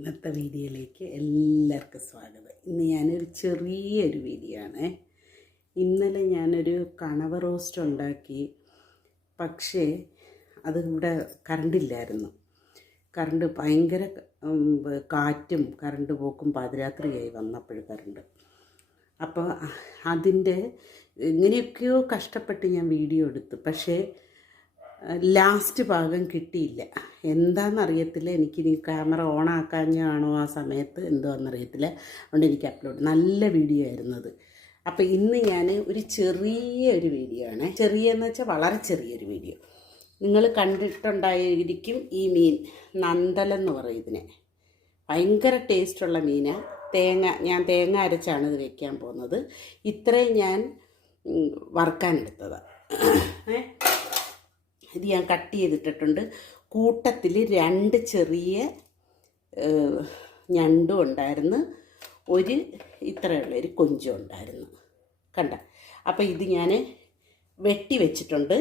ഇന്നത്തെ വീഡിയോയിലേക്ക് എല്ലാവർക്കും സ്വാഗതം. ഇന്ന് ഞാനൊരു ചെറിയൊരു വീഡിയോ ആണ്. ഇന്നലെ ഞാനൊരു കണവ റോസ്റ്റ് ഉണ്ടാക്കി. പക്ഷേ അത് ഇവിടെ കറണ്ടില്ലായിരുന്നു കറണ്ട് ഭയങ്കര കാറ്റും കറണ്ട് പോക്കും പാതിരാത്രിയായി വന്നപ്പോൾ കറണ്ട്. അപ്പോൾ അതിന്റെ എങ്ങനെയൊക്കെയോ കഷ്ടപ്പെട്ട് ഞാൻ വീഡിയോ എടുത്തു. പക്ഷേ ലാസ്റ്റ് ഭാഗം കിട്ടിയില്ല. എന്താണെന്നറിയത്തില്ല എനിക്കിനി ക്യാമറ ഓൺ ആക്കാഞ്ഞാണോ ആ സമയത്ത്? എന്തോന്നറിയത്തില്ല അതുകൊണ്ട് എനിക്ക് അപ്ലോഡ് നല്ല വീഡിയോ ആയിരുന്നു അത്. അപ്പോൾ ഇന്ന് ഞാൻ ഒരു ചെറിയ ഒരു വീഡിയോ ആണ്. ചെറിയെന്ന് വെച്ചാൽ വളരെ ചെറിയൊരു വീഡിയോ. നിങ്ങൾ കണ്ടിട്ടുണ്ടായിരിക്കും ഈ മീൻ നന്തലെന്ന് പറയും ഇതിനെ ഭയങ്കര ടേസ്റ്റുള്ള മീനാണ് തേങ്ങ ഞാൻ തേങ്ങ അരച്ചാണ് ഇത് വെക്കാൻ പോകുന്നത്. ഇത്രയും ഞാൻ വറുക്കാൻ ഏ? ഇത് ഞാൻ കട്ട് ചെയ്തിട്ടിട്ടുണ്ട്. കൂട്ടത്തിൽ രണ്ട് ചെറിയ ഞണ്ടും ഉണ്ടായിരുന്നു. ഒരു ഇത്രയുള്ള ഒരു കൊഞ്ചും ഉണ്ടായിരുന്നു. കണ്ട? അപ്പോൾ ഇത് ഞാൻ വെട്ടി വെച്ചിട്ടുണ്ട്.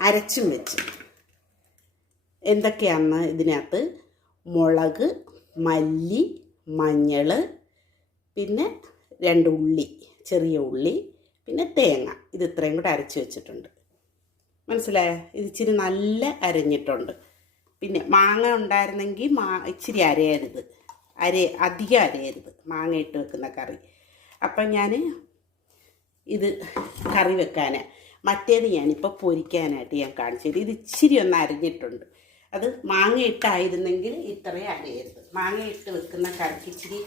അരച്ചും വെച്ച്. എന്തൊക്കെയാണെന്ന് ഇതിനകത്ത്? മുളക് മല്ലി മഞ്ഞൾ പിന്നെ രണ്ട് ഉള്ളി ചെറിയ ഉള്ളി പിന്നെ തേങ്ങ. ഇത് ഇത്രയും കൂടെ അരച്ച് വെച്ചിട്ടുണ്ട്. മനസ്സിലായോ? ഇത് ഇച്ചിരി നല്ല അരഞ്ഞിട്ടുണ്ട്. പിന്നെ മാങ്ങ ഉണ്ടായിരുന്നെങ്കിൽ മാ ഇച്ചിരി അരയരുത് അര അധികം അരയരുത് മാങ്ങ ഇട്ട് വെക്കുന്ന കറി. അപ്പം ഞാൻ ഇത് കറി വെക്കാൻ മറ്റേത് ഞാനിപ്പോൾ പൊരിക്കാനായിട്ട് ഞാൻ കാണിച്ചത് ഇത് ഇച്ചിരി ഒന്ന് അരഞ്ഞിട്ടുണ്ട്. അത് മാങ്ങ ഇട്ടായിരുന്നെങ്കിൽ ഇത്രയും അരയരുത്. മാങ്ങ ഇട്ട് വെക്കുന്ന കറിക്ക് ഇച്ചിരി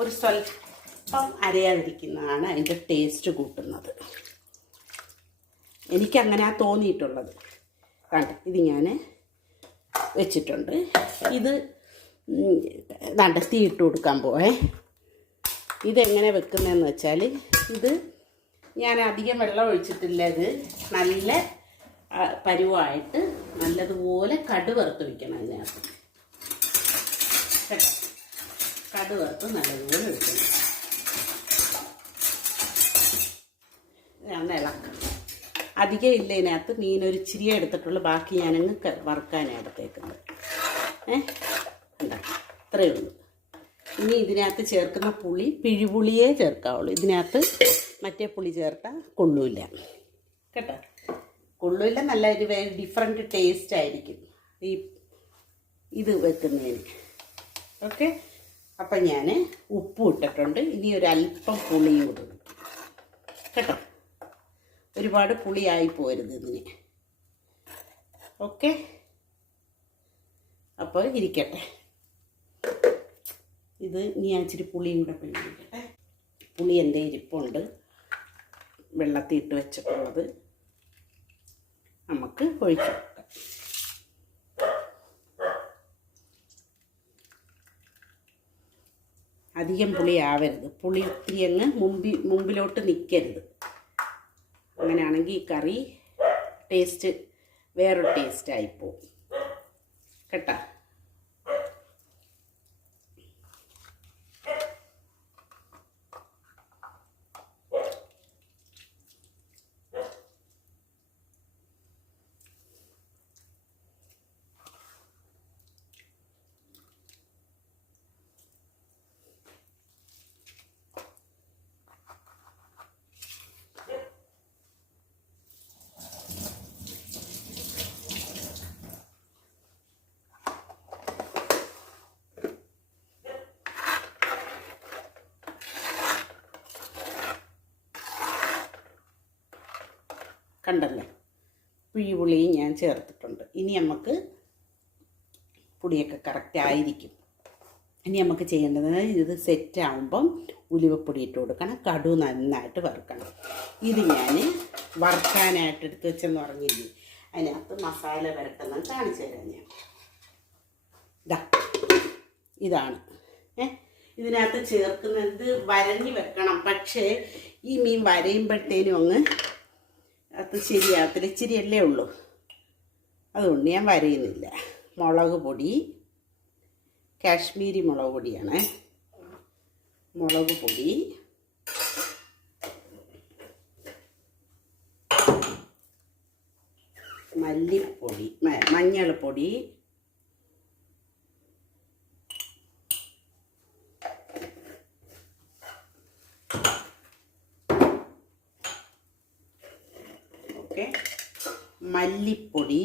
ഒരു സ്വല്പം അരയാതിരിക്കുന്നതാണ് അതിന്റെ ടേസ്റ്റ് കൂട്ടുന്നത്. എനിക്കങ്ങനെ തോന്നിയിട്ടുള്ളത്. കണ്ട? ഇത് ഞാൻ വെച്ചിട്ടുണ്ട്. ഇത് ദാണ്ട തീ ഇട്ട് കൊടുക്കാൻ പോവേ. ഇതെങ്ങനെ വെക്കുന്നതെന്ന് വെച്ചാൽ ഇത് ഞാൻ അധികം വെള്ളം ഒഴിച്ചിട്ടില്ല ഇത്. നല്ല പരുവായിട്ട് നല്ലതുപോലെ കടു വറുത്ത് വയ്ക്കണം അതിനകത്ത്. കേട്ടോ? കടു വറുത്ത് നല്ലതുപോലെ വെക്കണം ഞാൻ ഇളക്കാം അധികം ഇല്ല ഇതിനകത്ത്. മീൻ ഒരു ഇച്ചിരിയേ എടുത്തിട്ടുള്ളൂ. ബാക്കി ഞാനങ്ങ് വറുക്കാനാണ് എടുത്തേക്കുന്നത്. ഏഹ് കണ്ടോ? ഇത്രയേ ഉള്ളൂ. ഇനി ഇതിനകത്ത് ചേർക്കുന്ന പുളി പിഴിപുളിയേ ചേർക്കാവുള്ളൂ. ഇതിനകത്ത് മറ്റേ പുളി ചേർത്താൽ കൊള്ളൂല കേട്ടോ? കൊള്ളൂല നല്ല ഒരു ഡിഫറെന്റ് ടേസ്റ്റ് ആയിരിക്കും. ഈ ഇത് വെക്കുന്നതിന്. ഓക്കെ? അപ്പം ഞാൻ ഉപ്പും ഇട്ടിട്ടുണ്ട്. ഇനി ഒരു അല്പം പുളിയും ഇടും. കേട്ടോ? ഒരുപാട് പുളിയായി പോരുത് ഇതിന്. ഓക്കെ? അപ്പോൾ ഇരിക്കട്ടെ. ഇത് ഇനി ഇച്ചിരി പുളിയും കൂടെ പിഴിഞ്ഞിരിക്കട്ടെ. പുളി എന്റെ ഇരിപ്പുണ്ട്. വെള്ളത്തിൽ ഇട്ട് വെച്ചിട്ടുള്ളത് നമുക്ക് ഒഴിച്ചു അധികം പുളി ആവരുത്. പുളി ഒത്തിരി അങ്ങ് മുമ്പിൽ മുമ്പിലോട്ട് നിൽക്കരുത്. അങ്ങനെയാണെങ്കിൽ ഈ കറി ടേസ്റ്റ് വേറൊരു ടേസ്റ്റ് ആയിപ്പോവും കേട്ടോ? കണ്ടല്ലേ? പിഴിപുളിയും ഞാൻ ചേർത്തിട്ടുണ്ട്. ഇനി നമുക്ക് പുളിയൊക്കെ കറക്റ്റ് ആയിരിക്കും. ഇനി നമുക്ക് ചെയ്യേണ്ടത് ഇത് സെറ്റ് ആകുമ്പം ഉലുവപ്പൊടി ഇട്ട് കൊടുക്കണം. കടു നന്നായിട്ട് വറുക്കണം. ഇത് ഞാൻ വറുക്കാനായിട്ട് എടുത്ത് വെച്ചെന്ന് പറഞ്ഞില്ലേ? അതിനകത്ത് മസാല വരട്ടെന്ന് കാണിച്ചു തരാം ഞാൻ. ഇതാ ഇതാണ്. ഏ ഇതിനകത്ത് ചേർക്കുന്നത് വരഞ്ഞ് വെക്കണം. പക്ഷേ ഈ മീൻ വരയുമ്പോഴത്തേനും അങ്ങ് അത് ശരിയാകത്തില്ല ഇച്ചിരി അല്ലേ ഉള്ളൂ. അതുകൊണ്ട് ഞാൻ വരയുന്നില്ല. മുളക് പൊടി കാശ്മീരി മുളക് പൊടിയാണ്. മുളക് പൊടി മല്ലിപ്പൊടി മഞ്ഞൾപ്പൊടി മല്ലിപ്പൊടി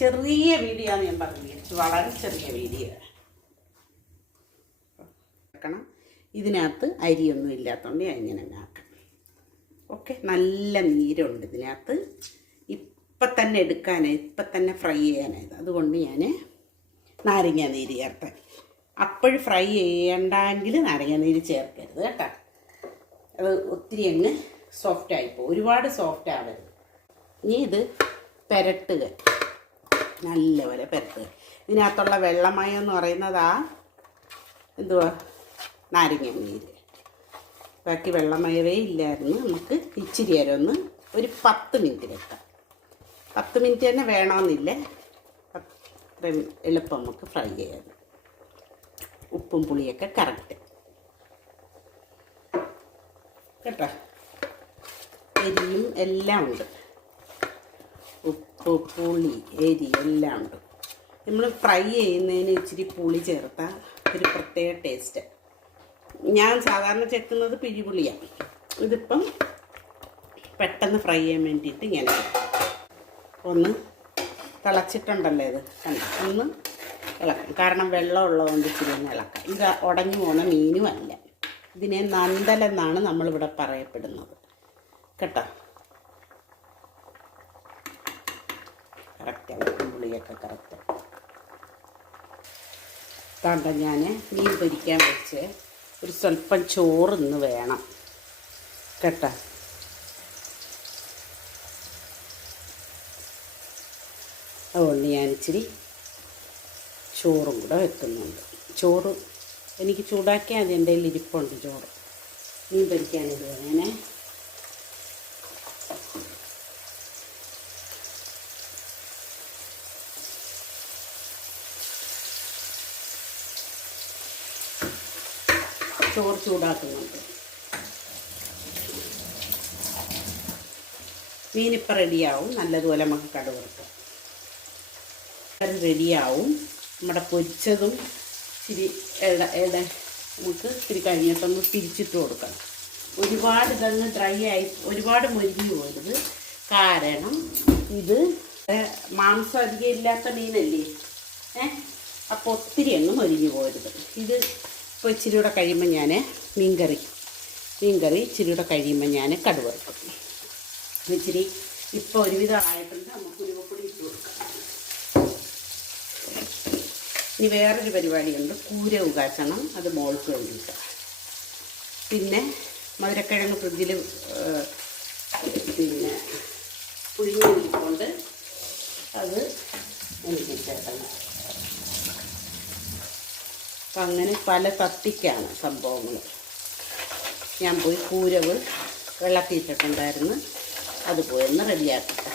ചെറിയ വീഡിയോ ആണ് ഞാൻ പറഞ്ഞത് വളരെ ചെറിയ വീഡിയോ. ഇതിനകത്ത് അരിയൊന്നും ഇല്ലാത്തതുകൊണ്ട് ഞാൻ ഇങ്ങനെ ആക്കാം. ഓക്കെ? നല്ല നീരുണ്ട് ഇതിനകത്ത്. ഇപ്പം തന്നെ എടുക്കാനായി ഇപ്പം തന്നെ ഫ്രൈ ചെയ്യാനായത് അതുകൊണ്ട് ഞാൻ നാരങ്ങ നീര് ചേർത്തേ. അപ്പോഴും ഫ്രൈ ചെയ്യണ്ടെങ്കിൽ നാരങ്ങ നീര് ചേർക്കരുത് കേട്ടോ. അത് ഒത്തിരി അങ്ങ് സോഫ്റ്റ് ആയിപ്പോൾ ഒരുപാട് സോഫ്റ്റ് ആവരുത്. ഇനി ഇത് പെരട്ടുക. നല്ലപോലെ പരത്തുക ഇതിനകത്തുള്ള വെള്ളമയം എന്ന് പറയുന്നത് ആ എന്തുവാ? നാരങ്ങ നീര്. ബാക്കി വെള്ളമയവേ ഇല്ലായിരുന്നു. നമുക്ക് ഇച്ചിരി നേരം ഒന്ന് ഒരു പത്ത് മിനിറ്റ് വെക്കാം. പത്ത് മിനിറ്റ് തന്നെ വേണമെന്നില്ല. അത്രയും എളുപ്പം നമുക്ക് ഫ്രൈ ചെയ്യാം ഉപ്പും പുളിയൊക്കെ കറക്റ്റ്. കേട്ടോ? എരിയും എല്ലാം ഉണ്ട്. പുളി എരി എല്ലാം ഉണ്ട്. നമ്മൾ ഫ്രൈ ചെയ്യുന്നതിന് ഇച്ചിരി പുളി ചേർത്താൽ ഒരു പ്രത്യേക ടേസ്റ്റ് ഞാൻ സാധാരണ ചേർക്കുന്നത് പിഴിപുളിയാണ്. ഇതിപ്പം പെട്ടെന്ന് ഫ്രൈ ചെയ്യാൻ വേണ്ടിയിട്ട് ഇങ്ങനെ ഒന്ന് തിളച്ചിട്ടുണ്ടല്ലോ ഇത്. ഒന്ന് ഇളക്കാം. കാരണം വെള്ളം ഉള്ളതുകൊണ്ട് ഇച്ചിരി ഒന്ന് ഇളക്കാം. ഇത് ഉടഞ്ഞു പോകുന്ന മീനും അല്ല. ഇതിനെ നന്തലെന്നാണ് നമ്മളിവിടെ പറയപ്പെടുന്നത്. കേട്ടോ? കറക്റ്റ് ഉപ്പും കറക്റ്റ്. താണ്ട ഞാൻ മീൻ പൊരിക്കാൻ വെച്ച് ഒരു സ്വല്പം ചോറ് ഇന്ന് വേണം. കേട്ടോ? അതുകൊണ്ട് ഞാൻ ഇച്ചിരി ചോറും കൂടെ വെക്കുന്നുണ്ട്. ചോറ് എനിക്ക് ചൂടാക്കിയാൽ മതി എന്റെ കയ്യിൽ ഇരിപ്പുണ്ട് ചോറ്. മീൻ പൊരിക്കാനിത് വേണേ. ചോറ് ചൂടാക്കുന്നുണ്ട്. മീനിപ്പം റെഡിയാവും. നല്ലതുപോലെ നമുക്ക് കടുക് കൊടുക്കാം. അത് റെഡിയാവും. നമ്മുടെ പൊരിച്ചതും ഇച്ചിരി ഇട ഇട നമുക്ക് ഇത്തിരി കഴിഞ്ഞിട്ടൊന്ന് തിരിച്ചിട്ട് കൊടുക്കണം ഒരുപാട് ഇതങ്ങ് ഡ്രൈ ആയി ഒരുപാട് മുരുകി പോരുത് കാരണം ഇത് മാംസം അധികം ഇല്ലാത്ത മീനല്ലേ? ഏ അപ്പോൾ ഒത്തിരി അങ്ങ് മൊരിഞ്ഞു പോരുത് ഇത് ഇപ്പോൾ ഇച്ചിരി കൂടെ കഴിയുമ്പോൾ ഞാൻ മീൻകറി. മീൻകറി ഇച്ചിരി കൂടെ കഴിയുമ്പോൾ ഞാൻ കടുവറുക്കും ഇച്ചിരി ഇപ്പോൾ ഒരുവിധം ആയിട്ടുണ്ട് നമുക്ക് ഉരുവപ്പൊടി ഇട്ട് കൊടുക്കാം. ഇനി വേറൊരു പരിപാടിയുണ്ട്. കൂര ഉകാച്ചണം. അത് മോൾക്ക് വേണ്ടിയിട്ട്. പിന്നെ മധുരക്കിഴങ്ങ് ഫ്രിഡ്ജിൽ പിന്നെ പുഴുങ്ങിയിരിക്കൊണ്ട് അത് എനിക്ക് ചേർക്കണം അപ്പം അങ്ങനെ പല കത്തിക്കാണ് സംഭവങ്ങൾ ഞാൻ പോയി കൂരവ് വെള്ളത്തിയിട്ടിട്ടുണ്ടായിരുന്നു. അത് ഒന്ന് റെഡിയാക്കട്ടെ.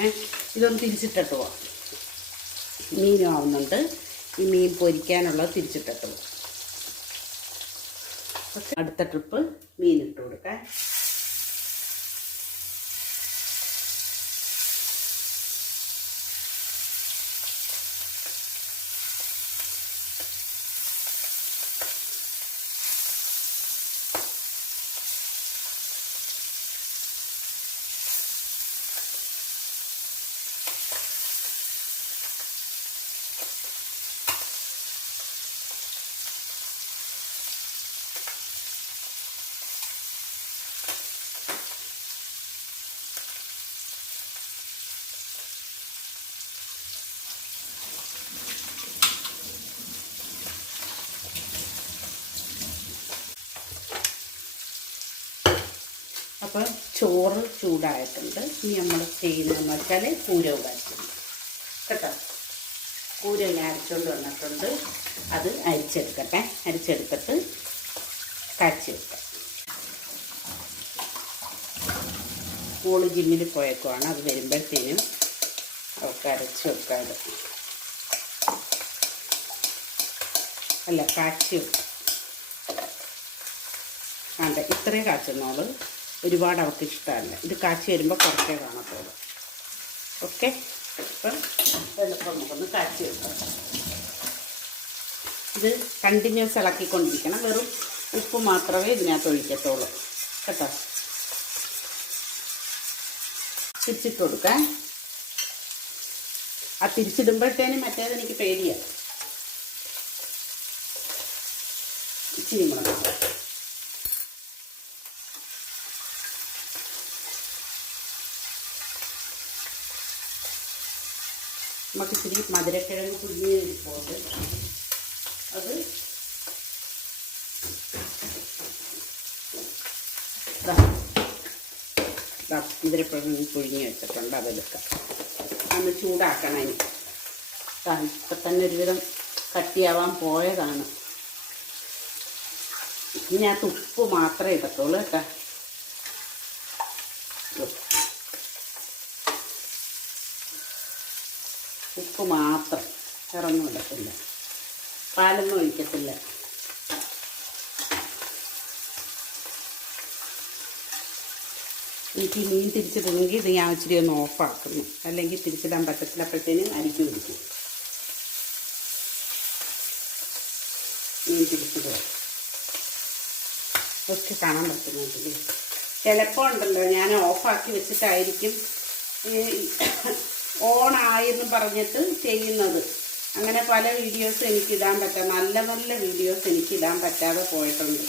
ഏ ഇതൊന്ന് തിരിച്ചിട്ടിട്ട് പോവാം. മീനും ആവുന്നുണ്ട്. ഈ മീൻ പൊരിക്കാനുള്ളത് തിരിച്ചിട്ടിട്ട് പോവാം. അടുത്ത ട്രിപ്പ് മീനിട്ട് കൊടുക്കാം അപ്പോൾ ചോറ് ചൂടായിട്ടുണ്ട്. ഇനി നമ്മൾ ചെയ്യുന്നതെന്ന് വെച്ചാൽ കൂര ഉടാച്ചുണ്ട് കേട്ടോ? കൂര ഞാൻ അരച്ചുകൊണ്ട് വന്നിട്ടുണ്ട്. അത് അരിച്ചെടുക്കട്ടെ. അരിച്ചെടുത്തിട്ട് കാച്ചി വെക്കാം. മോൾ ജിമ്മിൽ പോയേക്കുവാണ്. അത് വരുമ്പോഴത്തേനും അവർക്ക് അരച്ച് വെക്കാറ് അല്ല കാച്ചി വേണ്ട ഇത്രയും കാച്ചുന്നോൾ ഒരുപാട് അവർക്ക് ഇഷ്ടമല്ല. ഇത് കാച്ചി വരുമ്പോൾ കുറച്ചേ കാണത്തുള്ളൂ. ഓക്കെ? അപ്പം എളുപ്പം നമുക്കൊന്ന് കാച്ചി വെക്കാം. ഇത് കണ്ടിന്യൂസ് ഇളക്കിക്കൊണ്ടിരിക്കണം. വെറും ഉപ്പ് മാത്രമേ ഇതിനകത്ത് ഒഴിക്കത്തുള്ളൂ. കേട്ടോ? തിരിച്ചിട്ട് കൊടുക്കാൻ ആ തിരിച്ചിടുമ്പോഴത്തേനും മറ്റേത് എനിക്ക് പേടിയാണ് ഇച്ചിരി മുളക് നമുക്ക് ഇച്ചിരി മധുരക്കിഴങ്ങ് കുഞ്ഞ് ഇരിപ്പുണ്ട് അത് മധുരക്കിഴങ്ങ് പുഴുങ്ങി വെച്ചിട്ടുണ്ട് അതെടുക്കാം. അന്ന് ചൂടാക്കണം ഇനി. ഇപ്പം തന്നെ ഒരുവിധം കട്ടിയാവാൻ പോയതാണ്. ഇനി ഇതിനകത്ത് ഉപ്പ് മാത്രമേ ഇടത്തുള്ളൂ കേട്ടോ. ഉപ്പ് മാത്രം ഇറങ്ങും ഇടത്തില്ല പാലൊന്നും ഒഴിക്കത്തില്ല. എനിക്ക് മീൻ മീൻ തിരിച്ചിടണമെങ്കിൽ ഇത് ഞാൻ ഇച്ചിരി ഒന്ന് ഓഫാക്കുന്നു. അല്ലെങ്കിൽ തിരിച്ചിടാൻ പറ്റത്തില്ല അപ്പോഴത്തേനും അരിക്ക് പിടിക്കും. മീൻ തിരിച്ചിടുക. ഒക്കെ കാണാൻ പറ്റുന്നുണ്ടല്ലേ? ചിലപ്പോൾ ഉണ്ടല്ലോ ഞാൻ ഓഫാക്കി വെച്ചിട്ടായിരിക്കും ഓണായെന്ന് പറഞ്ഞിട്ട് ചെയ്യുന്നത്. അങ്ങനെ പല വീഡിയോസ് എനിക്കിടാൻ പറ്റാം നല്ല നല്ല വീഡിയോസ് എനിക്കിടാൻ പറ്റാതെ പോയിട്ടുണ്ട്.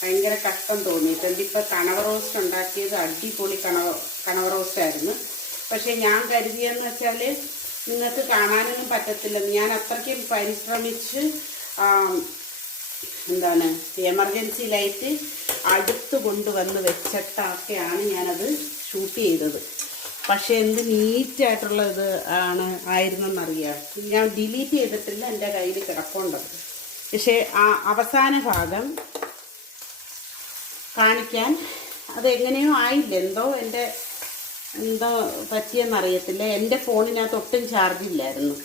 ഭയങ്കര കഷ്ടം തോന്നിയിട്ടുണ്ട് ഇപ്പം കണവ റോസ്റ്റ് ഉണ്ടാക്കിയത്? അടിപൊളി കണവ കണവ റോസ്റ്റ് ആയിരുന്നു. പക്ഷേ ഞാൻ കരുതിയെന്ന് വെച്ചാൽ നിങ്ങൾക്ക് കാണാനൊന്നും പറ്റത്തില്ല ഞാൻ അത്രയ്ക്കും പരിശ്രമിച്ച് എന്താണ് എമർജൻസി ലൈറ്റ് അടുത്ത് കൊണ്ടുവന്ന് വെച്ചിട്ടൊക്കെയാണ് ഞാനത് ഷൂട്ട് ചെയ്തത്. പക്ഷേ എന്ത് നീറ്റായിട്ടുള്ള ഇത് ആണ് ആയിരുന്നെന്നറിയാം. ഞാൻ ഡിലീറ്റ് ചെയ്തിട്ടില്ല എന്റെ കയ്യിൽ കിടപ്പുണ്ടത് പക്ഷേ ആ അവസാന ഭാഗം കാണിക്കാൻ അതെങ്ങനെയോ ആയില്ല? എന്തോ എന്റെ എന്തോ പറ്റിയെന്നറിയത്തില്ല. എന്റെ ഫോണിനകത്ത് ഒട്ടും ചാർജ് ഇല്ലായിരുന്നു.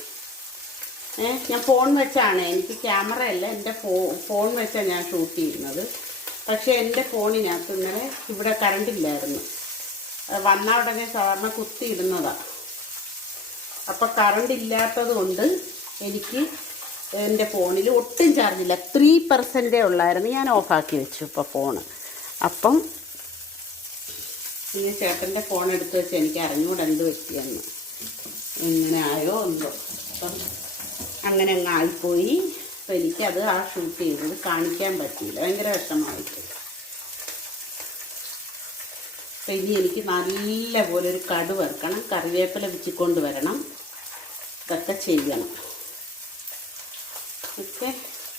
ഞാൻ ഫോൺ വെച്ചാണ്. എനിക്ക് ക്യാമറ അല്ല എന്റെ ഫോ ഫോൺ വെച്ചാണ് ഞാൻ ഷൂട്ട് ചെയ്യുന്നത്. പക്ഷേ എന്റെ ഫോണിനകത്ത് ഇന്നലെ ഇവിടെ കറണ്ട് ഇല്ലായിരുന്നു. വന്ന ഉടനെ സാധാരണ കുത്തി ഇടുന്നതാണ് അപ്പോൾ കറണ്ട് ഇല്ലാത്തത് കൊണ്ട് എനിക്ക് എന്റെ ഫോണിൽ ഒട്ടും ചാർജില്ല ത്രീ പെർസെന്റേ ഉള്ളായിരുന്നു ഞാൻ ഓഫാക്കി വെച്ചു ഇപ്പോൾ ഫോണ് അപ്പം ഈ ചേട്ടന്റെ ഫോൺ എടുത്ത് വെച്ച് എനിക്ക് അറിഞ്ഞുകൂടെ എന്ത് പറ്റിയെന്ന്. എങ്ങനെ ആയോ എന്തോ. അപ്പം അങ്ങനെ അങ്ങ് ആയിപ്പോയി. അപ്പം എനിക്കത് ആ ഷൂട്ട് ചെയ്തത് കാണിക്കാൻ പറ്റിയില്ല. ഭയങ്കര വിഷമമായിട്ട് അപ്പം ഇനി എനിക്ക് നല്ല പോലെ ഒരു കടു വറുക്കണം കറിവേപ്പില വെച്ചിക്കൊണ്ട് വരണം. ഇതൊക്കെ ചെയ്യണം. ഓക്കെ.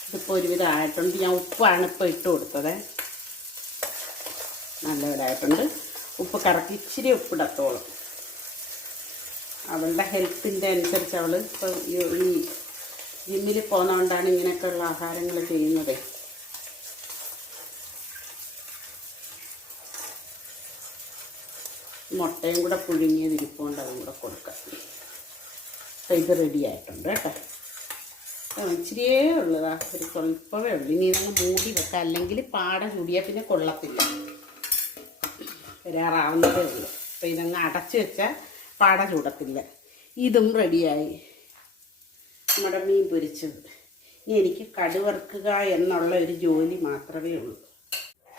ഇതിപ്പോൾ ഒരുവിധം ആയിട്ടുണ്ട്. ഞാൻ ഉപ്പാണ് ഇപ്പോൾ ഇട്ട് കൊടുത്തത്. നല്ലവരായിട്ടുണ്ട്. ഉപ്പ് കറക്കി ഇച്ചിരി ഉപ്പിടത്തോളം. അവളുടെ ഹെൽത്തിന്റെ അനുസരിച്ച് അവൾ ഇപ്പോൾ ഈ ജിമ്മിൽ പോകുന്നതുകൊണ്ടാണ് ഇങ്ങനെയൊക്കെയുള്ള ആഹാരങ്ങൾ ചെയ്യുന്നത്. മുട്ടയും കൂടെ പുഴുങ്ങിയത് അതും കൂടെ കൊടുക്കാം. അപ്പോൾ ഇത് റെഡി ആയിട്ടുണ്ട് കേട്ടോ. ഇച്ചിരിയേ ഉള്ളതാ ഒരു സ്വല്പമേ ഉള്ളൂ. ഇനി ഇതൊന്ന് മൂടി വെക്കാം. അല്ലെങ്കിൽ പാട ചൂടിയാൽ പിന്നെ കൊള്ളത്തില്ല. വരാറാവുന്നതേ ഉള്ളൂ. അപ്പോൾ ഇതങ്ങ് അടച്ച് വെച്ചാൽ പാട ചൂടത്തില്ല. ഇതും റെഡിയായി നമ്മുടെ മീൻ പൊരിച്ചത്. ഇനി എനിക്ക് കടുവറുക്കുക എന്നുള്ള ഒരു ജോലി മാത്രമേ ഉള്ളൂ.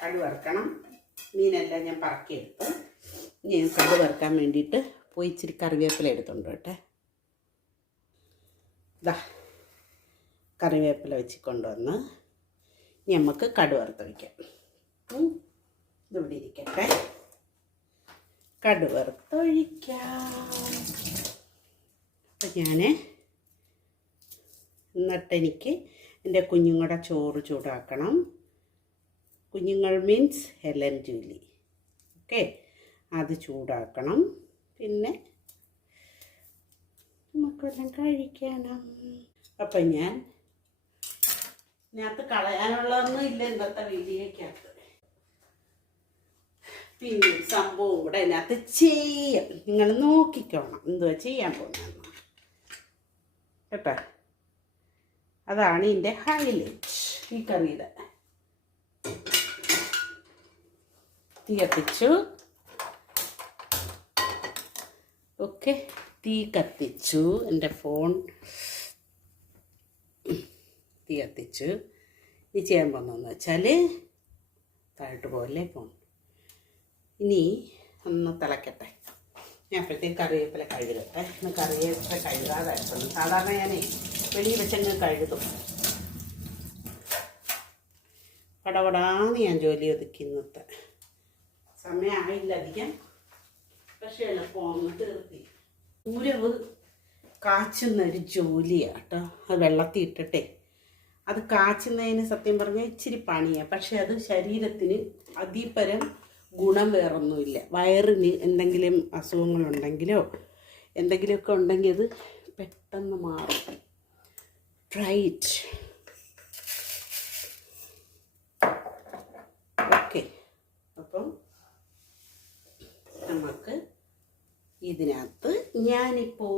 കടുവറുക്കണം. മീനെല്ലാം ഞാൻ പറക്കിയെടുത്ത് ഇനി ഞാൻ കടുവറുക്കാൻ വേണ്ടിയിട്ട് പോയി ഇച്ചിരി കറിവേപ്പില എടുത്തുണ്ട് കേട്ടെ. ഇതാ കറിവേപ്പില വെച്ച് കൊണ്ടുവന്ന് ഇനി നമുക്ക് കടുവറുത്ത് വയ്ക്കാം ഉം. ഇതിവിടെ ഇരിക്കട്ടെ. കടുവറുത്തൊഴിക്കാം അപ്പം ഞാൻ എന്നിട്ട് എനിക്ക് എന്റെ കുഞ്ഞുങ്ങളുടെ ചോറ് ചൂടാക്കണം. കുഞ്ഞുങ്ങൾ മീൻസ് ഹെലൻ ജൂലി. ഓക്കെ? അത് ചൂടാക്കണം. പിന്നെ നമുക്കെല്ലാം കഴിക്കണം അപ്പം ഞാൻ ഇതിനകത്ത് കളയാനുള്ളതൊന്നും ഇല്ല ഇന്നത്തെ വീഡിയോക്കകത്ത് പിന്നെ സംഭവം കൂടെ ഇതിനകത്ത് ചെയ്യാം. നിങ്ങൾ നോക്കിക്കോണം. എന്തുവാ ചെയ്യാൻ പോകുന്നതെന്ന്. കേട്ടോ? അതാണ് ഇതിന്റെ ഹൈലൈറ്റ് ഈ കറിയുടെ. തീ ഓക്കെ. തീ കത്തിച്ചു. എന്റെ ഫോൺ തീ കത്തിച്ചു. ഇനി ചെയ്യാൻ പോകുന്നതെന്ന് വെച്ചാൽ താഴോട്ട് പോകല്ലേ ഫോൺ? ഇനി ഒന്ന് തിളക്കട്ടെ. ഞാൻ അപ്പോഴത്തേക്ക് കറിവേപ്പില കഴുകട്ടെ. ഇന്ന് കറിവേപ്പില കഴുകാതായിട്ടുണ്ട് സാധാരണ ഞാനേ വെളിയിൽ വെച്ചങ്ങ് കഴുകും. പടപടാന്ന് ഞാൻ ജോലി ഒതുക്കി ഇന്നത്തെ. സമയമായില്ല അധികം. ഊരവ് കാച്ചുന്നൊരു ജോലിയാണ് കേട്ടോ അത് വെള്ളത്തിൽ ഇട്ടിട്ടെ. അത് കാച്ചുന്നതിന് സത്യം പറഞ്ഞാൽ ഇച്ചിരി പണിയാണ് പക്ഷെ അത് ശരീരത്തിന് അതിപരം ഗുണം വേറൊന്നുമില്ല. വയറിന് എന്തെങ്കിലും അസുഖങ്ങളുണ്ടെങ്കിലോ എന്തെങ്കിലുമൊക്കെ ഉണ്ടെങ്കിൽ അത് പെട്ടെന്ന് മാറും. ട്രൈറ്റ് ഓക്കെ അപ്പം നമുക്ക് ഇതിനകത്ത് ഞാനിപ്പോ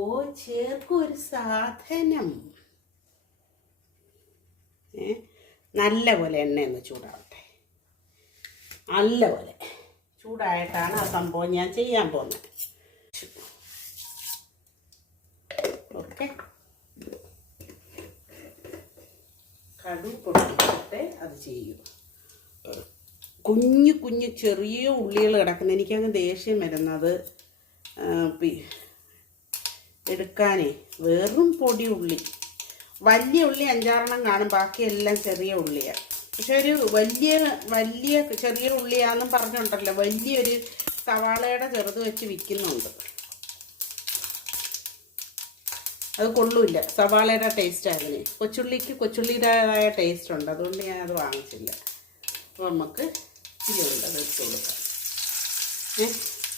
ചേർക്കും ഒരു സാധനം. നല്ല പോലെ എണ്ണ ഒന്ന് ചൂടാവട്ടെ. നല്ല പോലെ ചൂടായിട്ടാണ് ആ സംഭവം ഞാൻ ചെയ്യാൻ പോകുന്നത്. ഓക്കെ. കടു പൊട്ടിച്ചിട്ട് അത് ചെയ്യും. കുഞ്ഞു കുഞ്ഞു ചെറിയ ഉള്ളികൾ കിടക്കുന്ന എനിക്കങ്ങ് ദേഷ്യം വരുന്നത് എടുക്കാനേ. വെറും പൊടി ഉള്ളി. വലിയ ഉള്ളി അഞ്ചാറെണ്ണം കാണും. ബാക്കിയെല്ലാം ചെറിയ ഉള്ളിയാണ് പക്ഷെ ഒരു വലിയ വലിയ ചെറിയ ഉള്ളിയാന്നും പറഞ്ഞുണ്ടല്ലോ. വലിയൊരു സവാളയുടെ ചെറുത് വെച്ച് വിൽക്കുന്നുണ്ട്. അത് കൊള്ളൂല്ല. സവാളയുടെ ടേസ്റ്റ് അതിന്. കൊച്ചുള്ളിക്ക് കൊച്ചുള്ളിയുടേതായ ടേസ്റ്റ് ഉണ്ട്. അതുകൊണ്ട് ഞാൻ അത് വാങ്ങിച്ചില്ല. അപ്പോൾ നമുക്ക് ഇതിലുണ്ട്. അത് ഇട്ട് കൊടുക്കാം.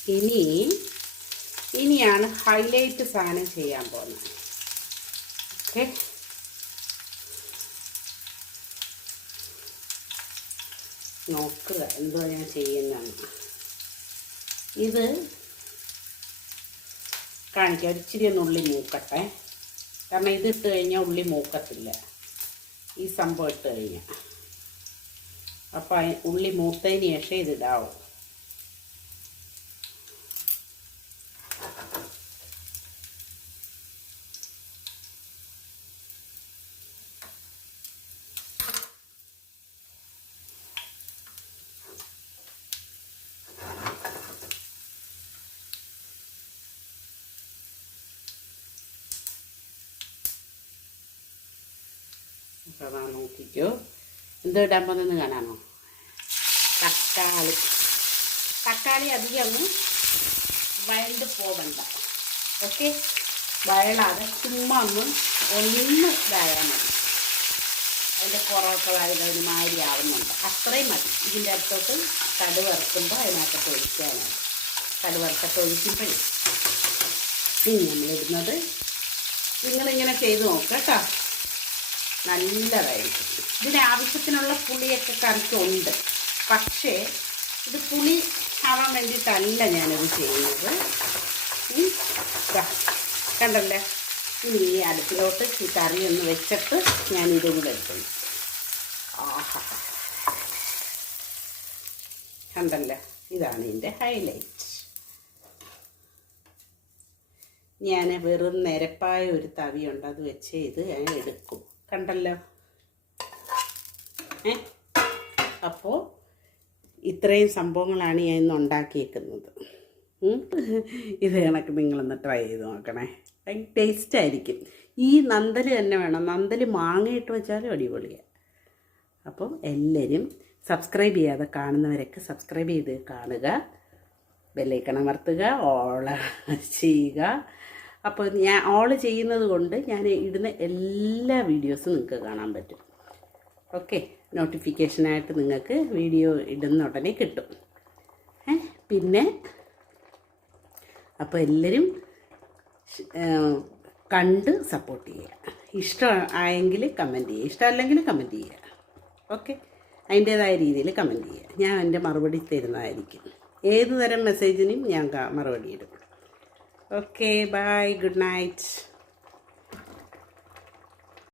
ഇനി ഇനിയാണ് ഹൈലൈറ്റ് സാധനം ചെയ്യാൻ പോകുന്നത്. ഓക്കെ നോക്കുക എന്തോ ഞാൻ ചെയ്യുന്ന ഇത് കാണിക്കാം. ഒരിച്ചിരി ഒന്ന് ഉള്ളി മൂക്കട്ടെ. കാരണം ഇത് ഇട്ട് കഴിഞ്ഞാൽ ഉള്ളി മൂക്കത്തില്ല. ഈ സംഭവം ഇട്ട് കഴിഞ്ഞാൽ അപ്പം ഉള്ളി മൂത്തതിന് ശേഷം ഇതിടാവും അപ്പോൾ അതാ നോക്കിക്കോ എന്തോ ഇടാൻ പോകുന്നതെന്ന് കാണാമോ? തക്കാളി. തക്കാളി അധികം അങ്ങ് വഴണ്ട് പോവണ്ട. ഓക്കെ? വയളാതെ ചുമ്മാ ഒന്ന് ഒന്ന് ഇതായാൽ മതി. അതിന്റെ പൊറോട്ട വഴുതതിന് മാതിരി ആവുന്നുണ്ട്. അത്രയും മതി. ഇതിന്റെ അടുത്തോട്ട് കടുവറുക്കുമ്പോൾ അതിനകത്തൊക്കെ ഒഴിക്കാനാണ്. കടുവറുത്തൊക്കെ ഒഴിക്കുമ്പോഴേ പിന്നെ നമ്മളിടുന്നത്. നിങ്ങളിങ്ങനെ ചെയ്ത് നോക്കാം കേട്ടോ. നല്ലതായിരിക്കും ഇതിന് ആവശ്യത്തിനുള്ള പുളിയൊക്കെ കറിക്കുണ്ട്. പക്ഷേ ഇത് പുളി ആവാൻ വേണ്ടിയിട്ടല്ല ഞാനിത് ചെയ്യുന്നത്. കണ്ടല്ലേ? ഇനി ഈ അടുപ്പിലോട്ട് ഈ കറി ഒന്ന് വെച്ചിട്ട് ഞാൻ ഇതും കൂടെ എടുക്കുന്നു ആഹാ. കണ്ടല്ലേ? ഇതാണ് ഇതിന്റെ ഹൈലൈറ്റ് ഞാൻ വെറും നിരപ്പായ ഒരു തവിയുണ്ട്. അത് വെച്ച് ഇത് ഞാൻ എടുക്കും. കണ്ടല്ലോ? ഏ? അപ്പോൾ ഇത്രയും സംഭവങ്ങളാണ് ഞാൻ ഇന്ന് ഉണ്ടാക്കിയേക്കുന്നത്. ഇത് കണക്ക് നിങ്ങളൊന്ന് ട്രൈ ചെയ്ത് നോക്കണേ. ടേസ്റ്റ് ആയിരിക്കും. ഈ നന്തൽ തന്നെ വേണം. നന്തൽ മാങ്ങയിട്ട് വെച്ചാലും അടിപൊളിയാണ് അപ്പം എല്ലാവരും സബ്സ്ക്രൈബ് ചെയ്യാതെ കാണുന്നവരൊക്കെ സബ്സ്ക്രൈബ് ചെയ്ത് കാണുക. ബെല്ലൈക്കൺ അമർത്തുക. ഓള ചെയ്യുക. അപ്പോൾ ഞാൻ ഓൾ ചെയ്യുന്നത് കൊണ്ട് ഞാൻ ഇടുന്ന എല്ലാ വീഡിയോസും നിങ്ങൾക്ക് കാണാൻ പറ്റും. ഓക്കെ നോട്ടിഫിക്കേഷനായിട്ട് നിങ്ങൾക്ക് വീഡിയോ ഇടുന്ന ഉടനെ കിട്ടും. പിന്നെ അപ്പോൾ എല്ലാവരും കണ്ട് സപ്പോർട്ട് ചെയ്യുക. ഇഷ്ടം ആയെങ്കിൽ കമന്റ് ചെയ്യുക. ഇഷ്ടമല്ലെങ്കിൽ കമന്റ് ചെയ്യുക. ഓക്കെ അതിന്റേതായ രീതിയിൽ കമന്റ് ചെയ്യുക. ഞാൻ എന്റെ മറുപടി തരുന്നതായിരിക്കും. ഏത് തരം മെസ്സേജിനും ഞാൻ മറുപടി ഇടും. Okay bye good night